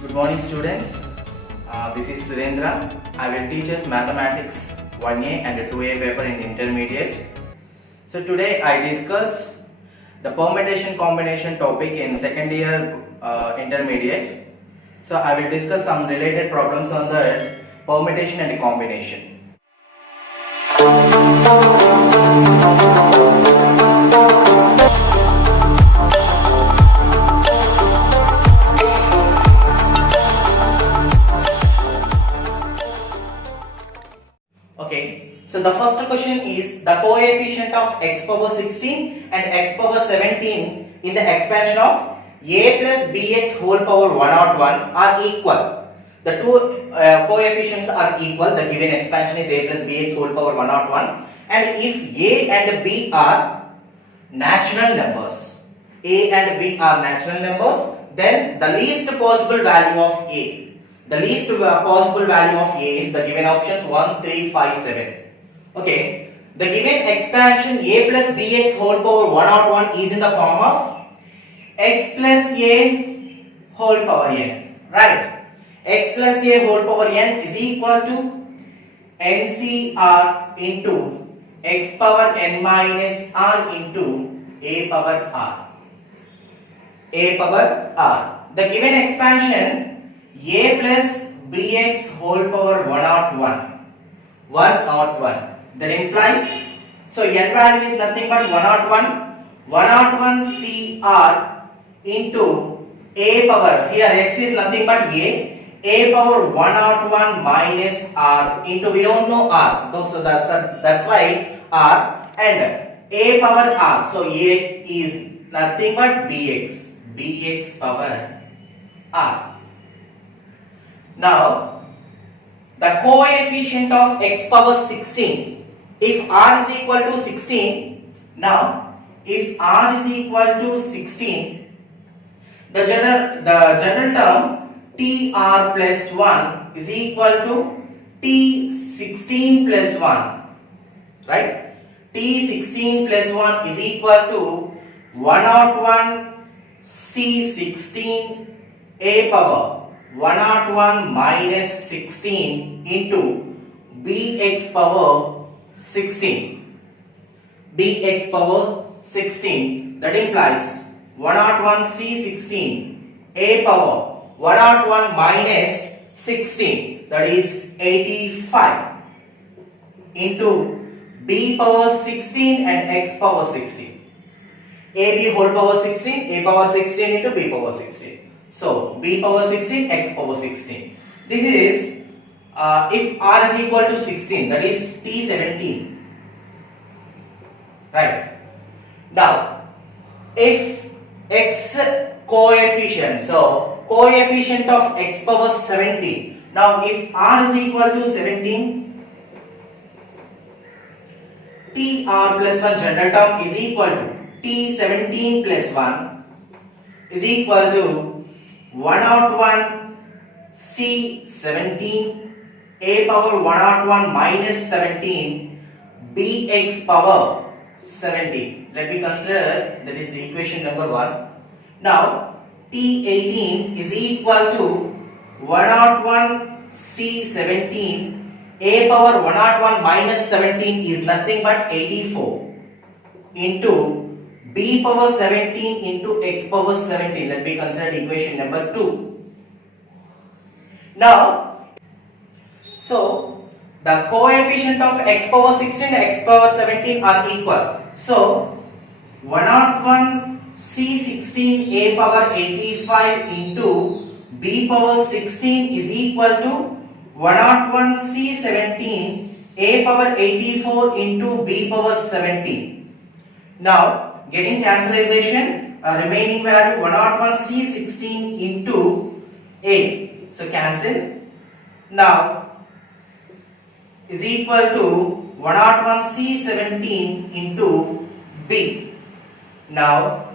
Good morning students. This is Surendra. I will teach us mathematics 1A and 2A paper in intermediate. So today I discuss the permutation combination topic in second year intermediate. So I will discuss some related problems on the permutation and combination. Okay, so the first question is the coefficient of x power 16 and x power 17 in the expansion of a plus bx whole power 101 are equal. The two coefficients are equal. The given expansion is a plus bx whole power 101, and if a and b are natural numbers, then the least possible value of a. The least possible value of a is the given options 1, 3, 5, 7. Okay. The given expansion a plus bx whole power 101 is in the form of x plus a whole power n. Right. X plus a whole power n is equal to NCR into x power n minus r into a power r. The given expansion a plus bx whole power 101. That implies, so n value is nothing but 101 CR into a power, here x is nothing but a power 101 minus r into, we don't know r, so that's why r, and a power r, so a is nothing but bx power r. Now, the coefficient of x power 16, if r is equal to 16, now if r is equal to 16, the general term tr plus 1 is equal to t16 plus 1, right? t16 plus 1 is equal to 101 c16 a power 101 minus 16 into bx power 16. That implies 101 c16 a power 101 minus 16, that is 85, into b power 16 and x power 16. ab whole power 16, a power 16 into b power 16. So b power 16, x power 16. This is if r is equal to 16, that is t17. Right. Now, if x coefficient, so coefficient of x power 17. Now, if r is equal to 17, tr plus 1 general term is equal to t17 plus 1 is equal to 101 c17 a power 101 minus 17 bx power 17. Let me consider, that is equation number 1. Now t18 is equal to 101 c17 a power 101 minus 17 is nothing but 84 into b power 17 into x power 17. Let me consider equation number 2. Now, so the coefficient of x power 16 and x power 17 are equal. So 101 c16 a power 85 into b power 16 is equal to 101 c17 a power 84 into b power 17. Now, getting cancellation, remaining value 101 c16 into a, so cancel. Now is equal to 101 c17 into b. Now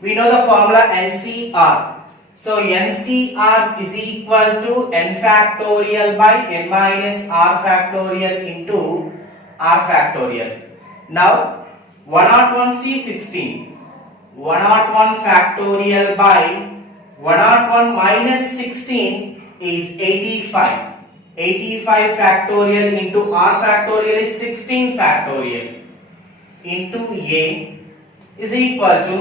we know the formula NCR. So NCR is equal to n factorial by n minus r factorial into r factorial. Now 101 c16, 101 factorial by 101 minus 16 is 85. 85 factorial into r factorial is 16 factorial into a is equal to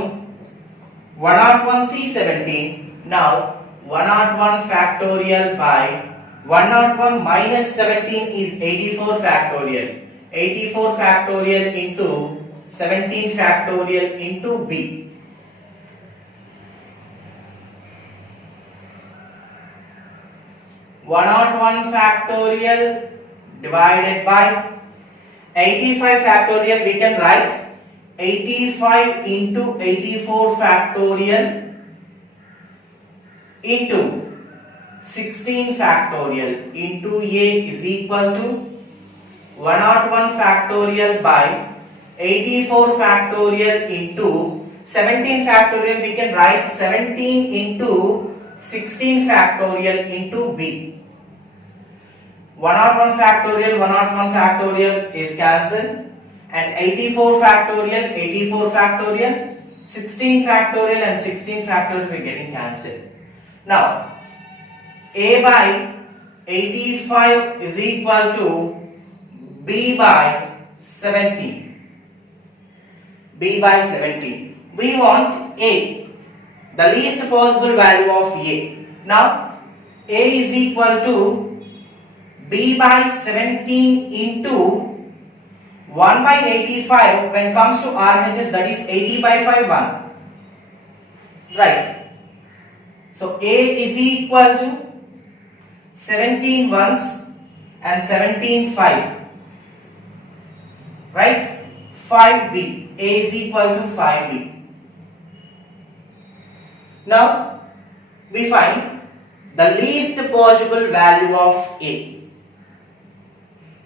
101 C17. Now 101 factorial by 101 minus 17 is 84 factorial. 84 factorial into 17 factorial into b. 101 factorial divided by 85 factorial, we can write 85 into 84 factorial into 16 factorial into a is equal to 101 factorial by 84 factorial into 17 factorial, we can write 17 into 16 factorial into b. 101 factorial is cancelled, and 84 factorial, 16 factorial and 16 factorial we are getting cancelled. Now a by 85 is equal to b by 70. b by 70. We want a, the least possible value of a. Now a is equal to b by 17 into 1 by 85. When it comes to RHS, that is 80 by 5 1. Right. So a is equal to 17 ones and 17 fives. Right? 5b. A is equal to 5b. Now we find the least possible value of a.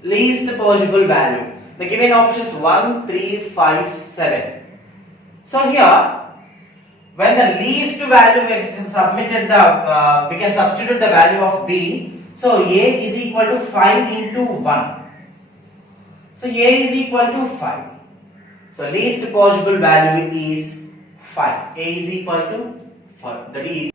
Least possible value. The given options 1, 3, 5, 7. So here, when the least value we can substitute the value of b. So a is equal to 5 into 1. So a is equal to 5. So least possible value is 5. A is equal to 5. That is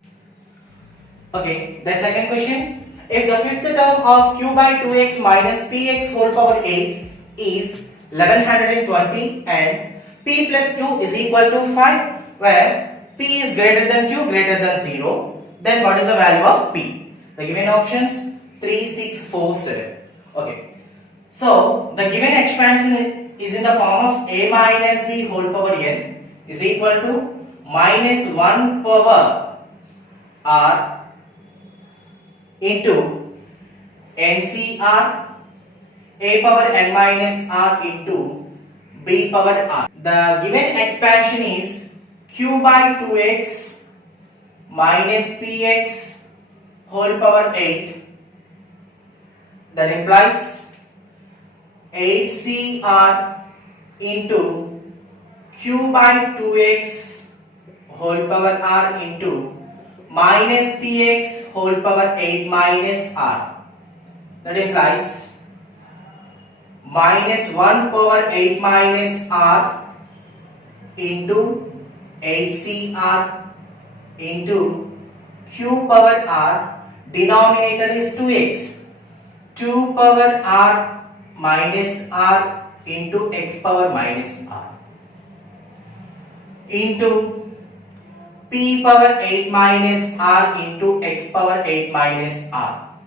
okay. The second question. If the fifth term of q by 2x minus px whole power 8 is 1120 and p plus q is equal to 5, where p is greater than q greater than 0, then what is the value of p? The given options 3, 6, 4, 7. Okay. So the given expansion is in the form of a minus b whole power n is equal to minus 1 power r into NCR a power n minus r into b power r. The given expansion is q by 2x minus px whole power 8. That implies 8cr into q by 2x whole power r into minus px whole power 8 minus r. That implies minus 1 power 8 minus r into 8cr into q power r. Denominator is 2x. 2 power r minus r into x power minus r into p power 8 minus r into x power 8 minus r.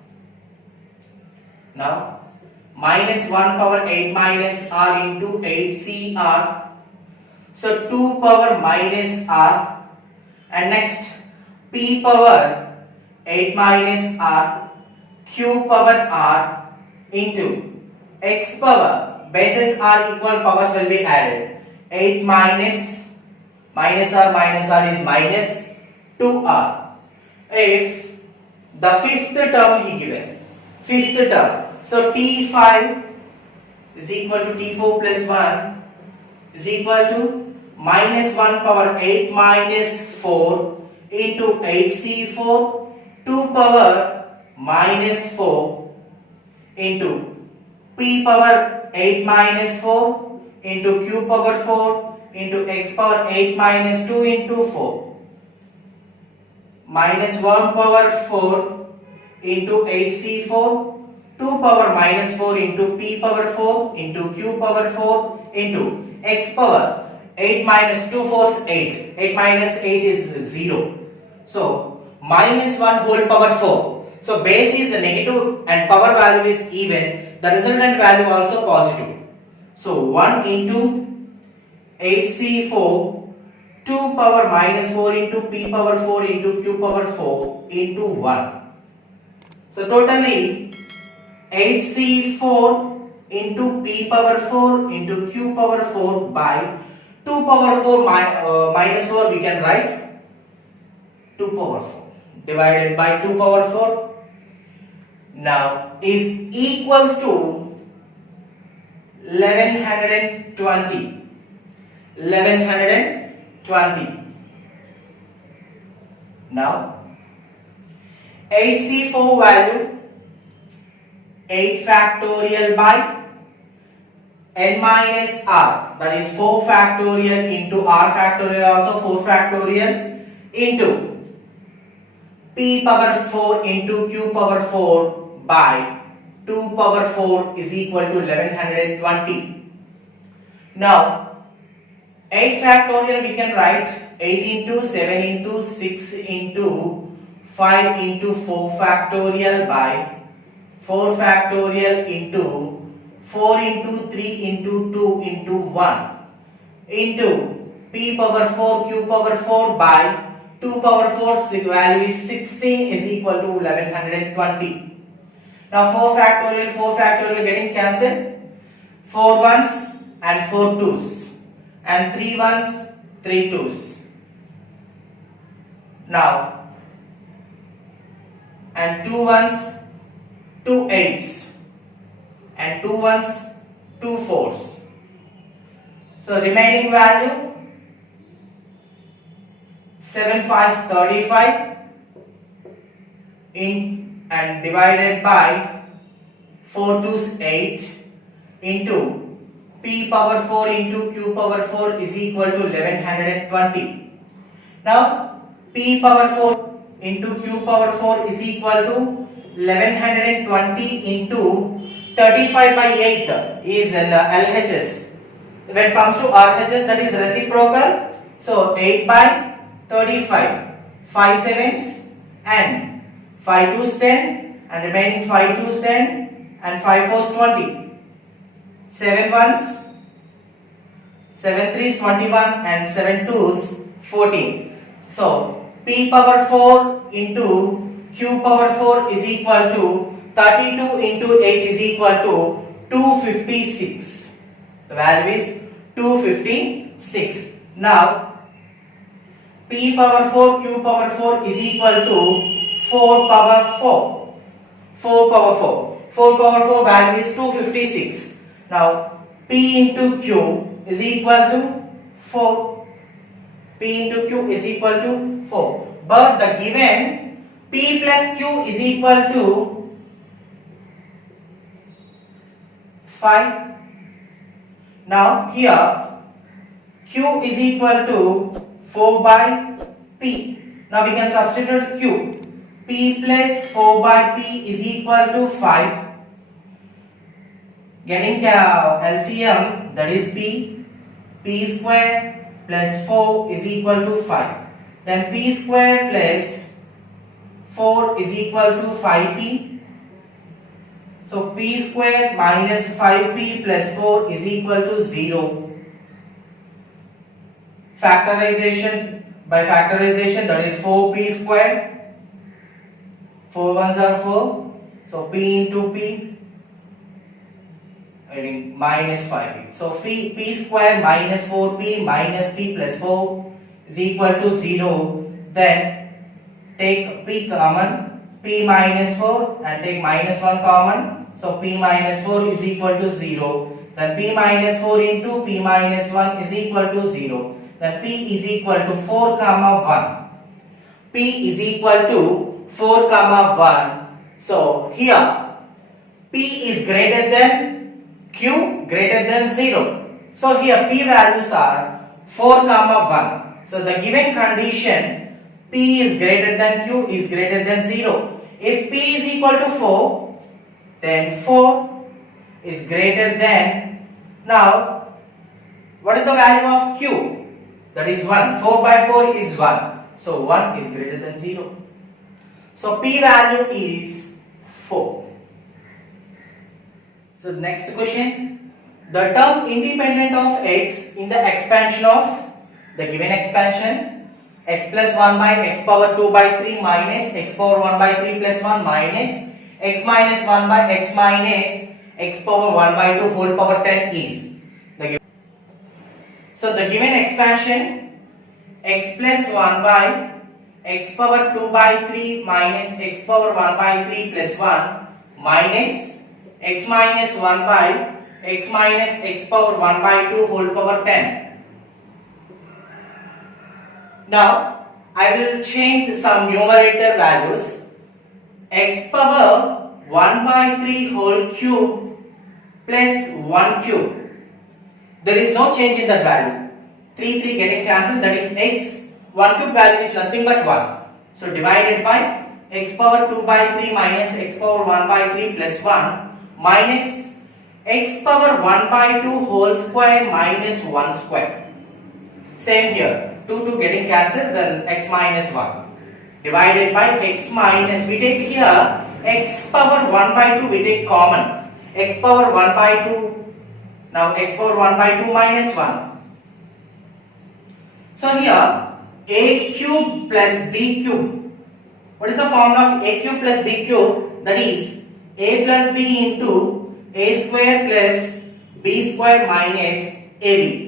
Now minus 1 power 8 minus r into 8cr. So 2 power minus r, and next p power 8 minus r q power r into x power, bases r equal, powers will be added. 8 minus r is minus 2r. If the fifth term he given, fifth term, so t5 is equal to t4 plus 1 is equal to minus 1 power 8 minus 4 into 8c4, 2 power minus 4 into p power 8 minus 4 into q power 4 into x power 8 minus 2 into 4 minus 1 power 4 into 8c4, 2 power minus 4 into p power 4 into q power 4 into x power 8 minus 2 fours 8. 8 minus 8 is 0. So minus 1 whole power 4. So base is negative and power value is even. The resultant value also positive. So 1 into 8c4, 2 power minus 4 into p power 4 into q power 4 into 1. So totally 8c4 into p power 4 into q power 4 by 2 power 4 minus 4 we can write 2 power 4 divided by 2 power 4 now is equals to 1120. 1120. Now 8c4 value 8 factorial by n minus r, that is 4 factorial into r factorial, also 4 factorial into p power 4 into q power 4 by 2 power 4 is equal to 1120. Now 8 factorial we can write 8 into 7 into 6 into 5 into 4 factorial by 4 factorial into 4 into 3 into 2 into 1 into p power 4 q power 4 by 2 power 4 value is 16 is equal to 1120. Now 4 factorial getting cancelled. 4 ones and 4 twos and 3 ones, 3 twos. Now and 2 ones, 2 eights and 2 ones, 2 fours. So remaining value 7 fives 35 in and divided by 4 twos 8 into p power 4 into q power 4 is equal to 1120. Now p power 4 into q power 4 is equal to 1120 into 35 by 8 is an LHS. When it comes to RHS, that is reciprocal. So 8 by 35, 5 sevens and 5 twos 10 and remaining 5 twos 10 and 5 fours 20. 7 ones, 7 threes 21 and 7 twos 14. So p power 4 into q power 4 is equal to 32 into 8 is equal to 256. The value is 256. Now p power 4 q power 4 is equal to 4 power 4. 4 power 4. 4 power 4 value is 256. Now p into q is equal to 4. P into q is equal to 4. But the given p plus q is equal to 5. Now here q is equal to 4 by p. Now we can substitute q. P plus 4 by p is equal to 5. Getting LCM, that is p. P square plus 4 is equal to 5. Then p square plus 4 is equal to 5p. So p square minus 5p plus 4 is equal to 0. Factorization, by factorization, that is 4p square. 4 ones are 4. So p into p minus 5p. So p square minus 4p minus p plus 4 is equal to 0. Then take p common, p minus 4 and take minus 1 common. So p minus 4 is equal to 0. Then p minus 4 into p minus 1 is equal to 0. Then p is equal to 4 comma 1. P is equal to 4 comma 1. So here p is greater than q greater than 0. So here p values are 4 comma 1. So the given condition P is greater than Q is greater than 0. If P is equal to 4, then 4 is greater than, now what is the value of Q? That is 1. 4 by 4 is 1. So 1 is greater than 0. So P value is 4. So next question. The term independent of x in the expansion of the given expansion, x plus 1 by x power 2 by 3 minus x power 1 by 3 plus 1 minus x minus 1 by x minus x power 1 by 2 whole power 10 is the given. So the given expansion, x plus 1 by x power 2 by 3 minus x power 1 by 3 plus 1 minus x minus 1 by x minus x power 1 by 2 whole power 10. Now I will change some numerator values. X power 1 by 3 whole cube plus 1 cube. There is no change in that value. 3 getting cancelled, that is x. 1 cube value is nothing but 1. So divided by x power 2 by 3 minus x power 1 by 3 plus 1 minus x power 1 by 2 whole square minus 1 square. Same here. 2 getting cancelled, then x minus 1 divided by x minus, we take here x power 1 by 2, we take common, x power 1 by 2, now x power 1 by 2 minus 1. So here a cube plus b cube. What is the formula of a cube plus b cube? That is a plus b into a square plus b square minus ab.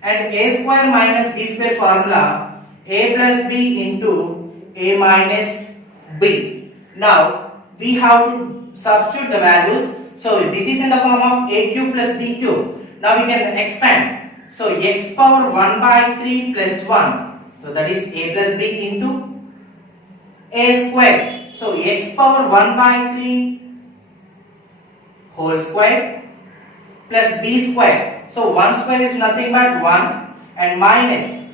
And a square minus b square formula, a plus b into a minus b. Now we have to substitute the values. So this is in the form of a cube plus b cube. Now we can expand. So x power 1 by 3 plus 1. So that is a plus b into a square. So x power 1 by 3 whole square plus b square. So 1 square is nothing but 1 and minus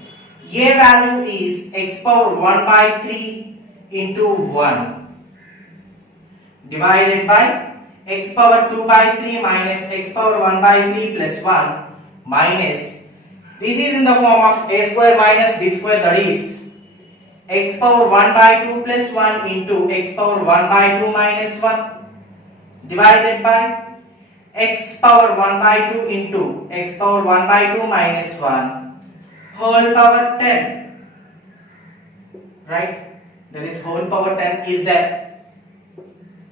a value is x power 1 by 3 into 1 divided by x power 2 by 3 minus x power 1 by 3 plus 1 minus, this is in the form of a square minus b square, that is x power 1 by 2 plus 1 into x power 1 by 2 minus 1 divided by x power 1 by 2 into x power 1 by 2 minus 1 whole power 10. Right? There is whole power 10 is there.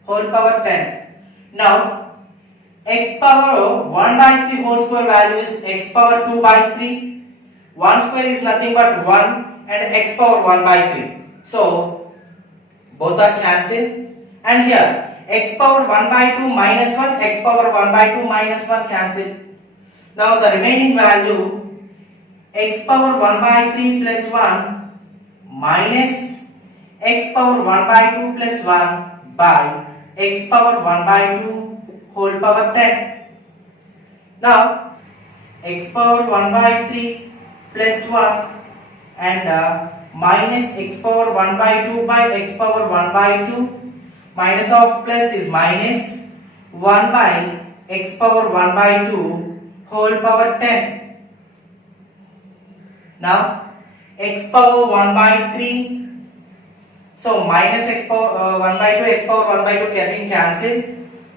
Whole power 10. Now x power 1 by 3 whole square value is x power 2 by 3. 1 square is nothing but 1 and x power 1 by 3. So both are cancelled, and here x power 1 by 2 minus 1, x power 1 by 2 minus 1 cancel. Now the remaining value, x power 1 by 3 plus 1 minus x power 1 by 2 plus 1 by x power 1 by 2 whole power 10. Now x power 1 by 3 plus 1 and minus x power 1 by 2 by x power 1 by 2. Minus of plus is minus 1 by x power 1 by 2 whole power 10. Now x power 1 by 3, so minus x power 1 by 2, x power 1 by 2 getting cancelled,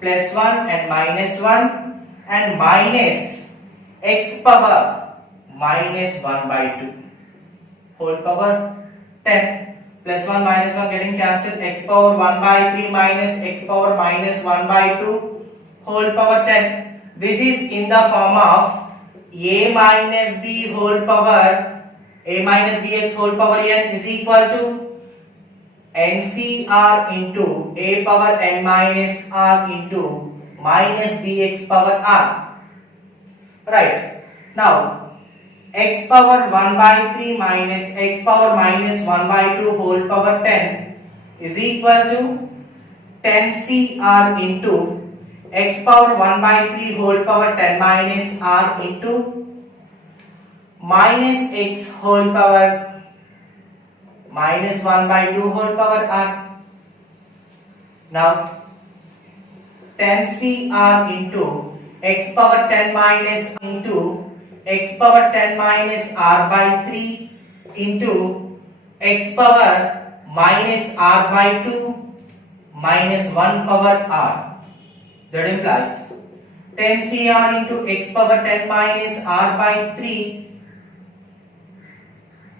plus 1 and minus 1 and minus x power minus 1 by 2 whole power 10. Plus 1 minus 1 getting cancelled, x power 1 by 3 minus x power minus 1 by 2 whole power 10. This is in the form of a minus b whole power, a minus bx whole power n is equal to ncr into a power n minus r into minus bx power r. Right. Now x power 1 by 3 minus x power minus 1 by 2 whole power 10 is equal to 10cr into x power 1 by 3 whole power 10 minus r into minus x whole power minus 1 by 2 whole power r. Now 10cr into x power 10 minus into x power 10 minus r by 3 into x power minus r by 2 minus 1 power r. That implies 10cr into x power 10 minus r by 3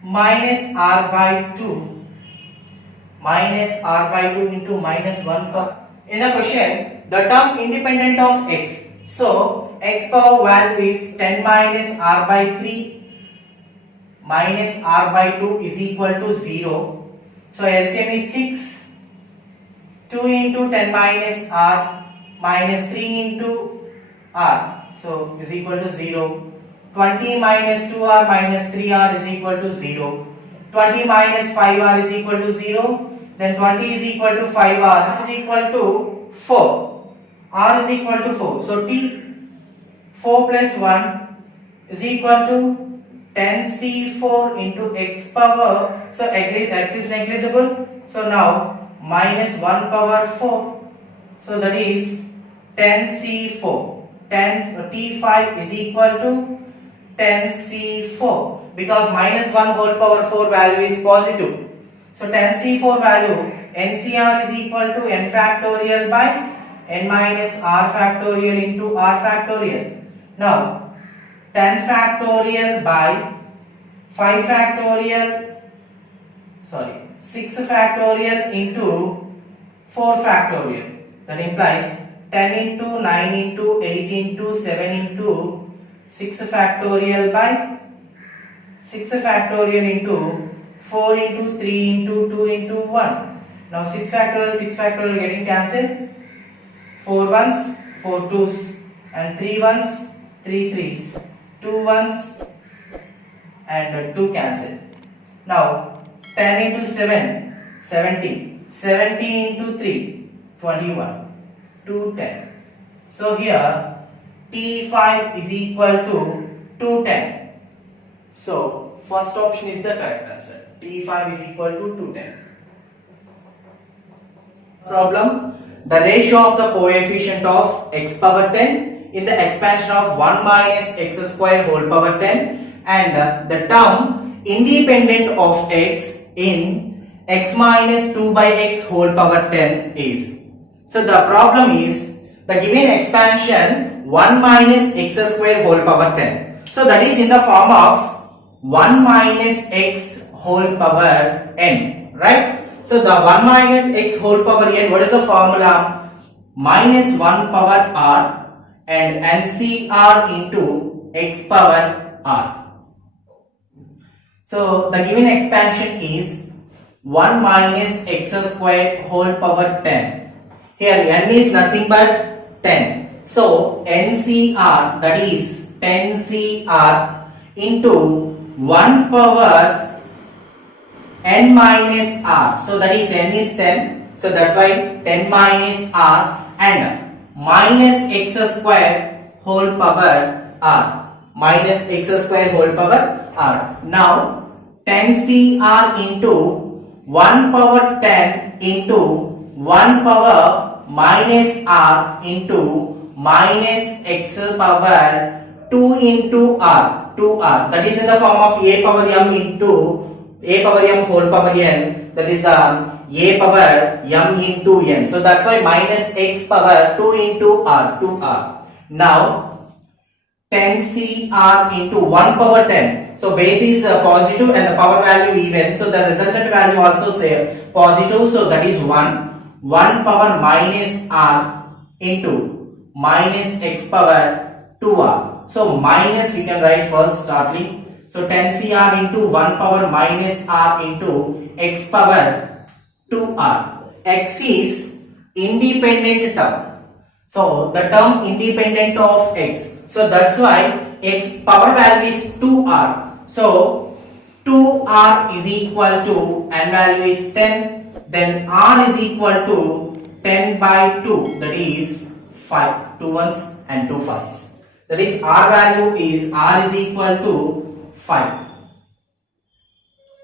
minus r by 2 minus r by 2 into minus 1 power. In the question, the term independent of x. So x power value is 10 minus r by 3 minus r by 2 is equal to 0. So LCM is 6. 2 into 10 minus r minus 3 into r. So is equal to 0. 20 minus 2r minus 3r is equal to 0. 20 minus 5r is equal to 0. Then 20 is equal to 5r is equal to 4. R is equal to 4. So T 4 plus 1 is equal to 10c4 into x power. So x is negligible. So now minus 1 power 4. So that is 10c4. 10 T5 is equal to 10c4 because minus 1 whole power 4 value is positive. So 10c4 value NCR is equal to n factorial by n minus r factorial into r factorial. Now 10 factorial by 5 factorial 6 factorial into 4 factorial. That implies 10 into 9 into 8 into 7 into 6 factorial by 6 factorial into 4 into 3 into 2 into 1. Now 6 factorial getting cancelled. 4 ones, 4 twos, and 3 ones, 3 threes, 2 ones, and 2 cancelled. Now 10 into 7, 70, 70 into 3, 21, 210. So here T5 is equal to 210. So first option is the correct answer. T5 is equal to 210. Problem. The ratio of the coefficient of x power 10 in the expansion of 1 minus x square whole power 10 and the term independent of x in x minus 2 by x whole power 10 is. So the problem is the given expansion 1 minus x square whole power 10. So that is in the form of 1 minus x whole power n, right? So the 1 minus x whole power n, what is the formula? Minus 1 power r and NCR into x power r. So the given expansion is 1 minus x square whole power 10. Here n is nothing but 10. So NCR, that is 10CR into 1 power n minus r. So that is n is 10. So that's why 10 minus r and minus x square whole power r. Minus x square whole power r. Now 10CR into 1 power 10 into 1 power minus r into minus x power 2 into r. 2r. That is in the form of a power m into a power m whole power n, that is the a power m into n. So that's why minus x power 2 into r, 2r. Now 10cr into 1 power 10. So base is positive and the power value even. So the resultant value also say positive. So that is 1. 1 power minus r into minus x power 2r. So minus we can write first startly. So 10cr into 1 power minus r into x power 2r. X is independent term. So the term independent of x. So that's why x power value is 2r. So 2r is equal to n value is 10. Then r is equal to 10 by 2. That is 5. 2 ones and 2 5s. That is r value is r is equal to 5.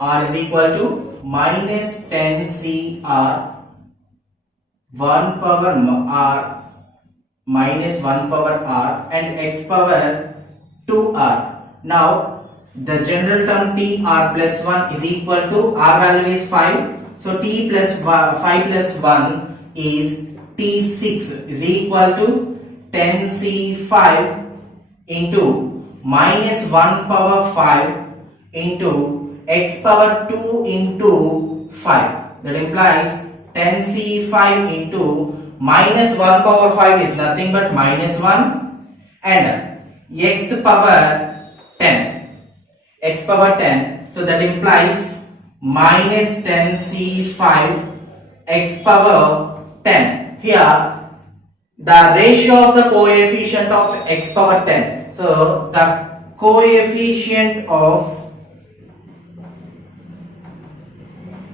R is equal to minus 10CR 1 power R minus 1 power R and x power 2R. Now the general term t r plus 1 is equal to r value is 5. So t plus 5 plus 1 is t6 is equal to 10c5 into minus 1 power 5 into x power 2 into 5. That implies 10c5 into minus 1 power 5 is nothing but minus 1 and x power 10. X power 10. So that implies minus 10c5 x power 10. Here the ratio of the coefficient of x power 10. So the coefficient of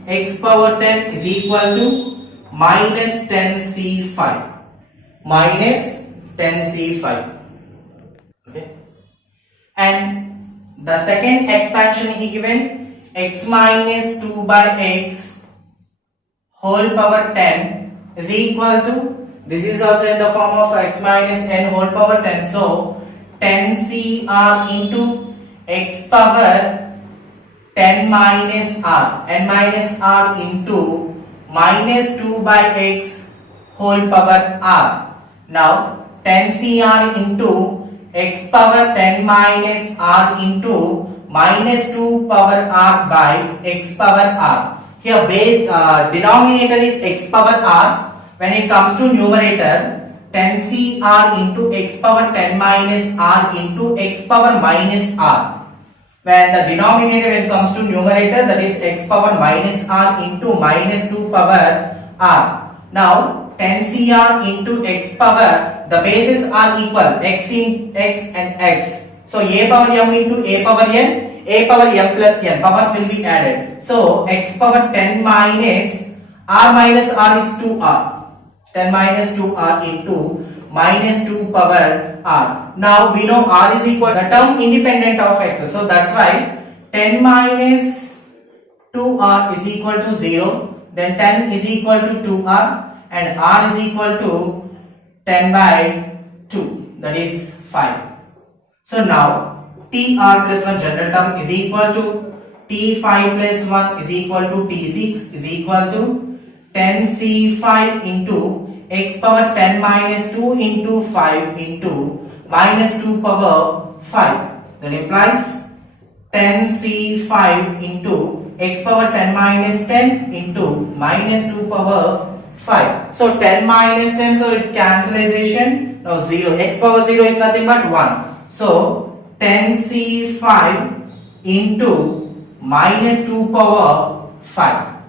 x power 10 is equal to minus 10c5. Minus 10c5. Okay. And the second expansion he given x minus 2 by x whole power 10 is equal to, this is also in the form of x minus n whole power 10. So 10cr into x power 10 minus r, n minus r into minus 2 by x whole power r. Now 10cr into x power 10 minus r into minus 2 power r by x power r. Here base denominator is x power r. When it comes to numerator, 10cr into x power 10 minus r into x power minus r. When the denominator when it comes to numerator, that is x power minus r into minus 2 power r. Now 10cr into x power, the bases are equal, x in x and x. So a power m into a power m plus n, powers will be added. So x power 10 minus r is 2r. 10 minus 2r into minus 2 power r. Now we know r is equal to the term independent of x. So that's why 10 minus 2r is equal to 0. Then 10 is equal to 2r and r is equal to 10 by 2. That is 5. So now tr plus 1 general term is equal to t5 plus 1 is equal to t6 is equal to 10c5 into x power 10 minus 2 into 5 into minus 2 power 5. That implies 10c5 into x power 10 minus 10 into minus 2 power 5. So 10 minus 10, so it cancellation. Now 0. X power 0 is nothing but 1. So 10c5 into minus 2 power 5.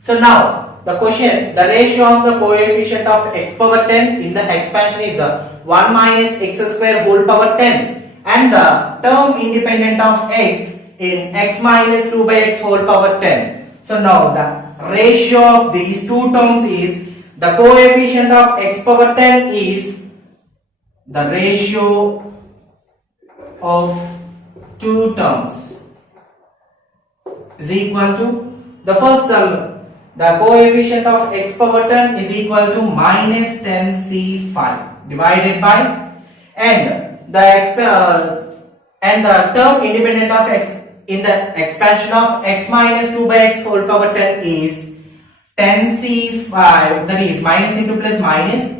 So now the question, the ratio of the coefficient of x power 10 in the expansion is 1 minus x square whole power 10 and the term independent of x in x minus 2 by x whole power 10. So now the ratio of these two terms is, the coefficient of x power 10 is the ratio of two terms is equal to the first term. The coefficient of x power 10 is equal to minus 10c5 divided by and the term independent of x in the expansion of x minus 2 by x whole power 10 is 10c5, that is minus into plus minus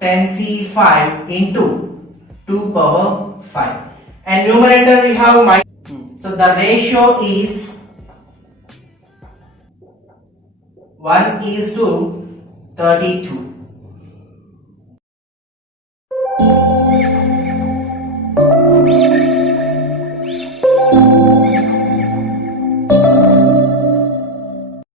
10c5 into 2 power 5 and numerator we have minus. So the ratio is 1 is to 32.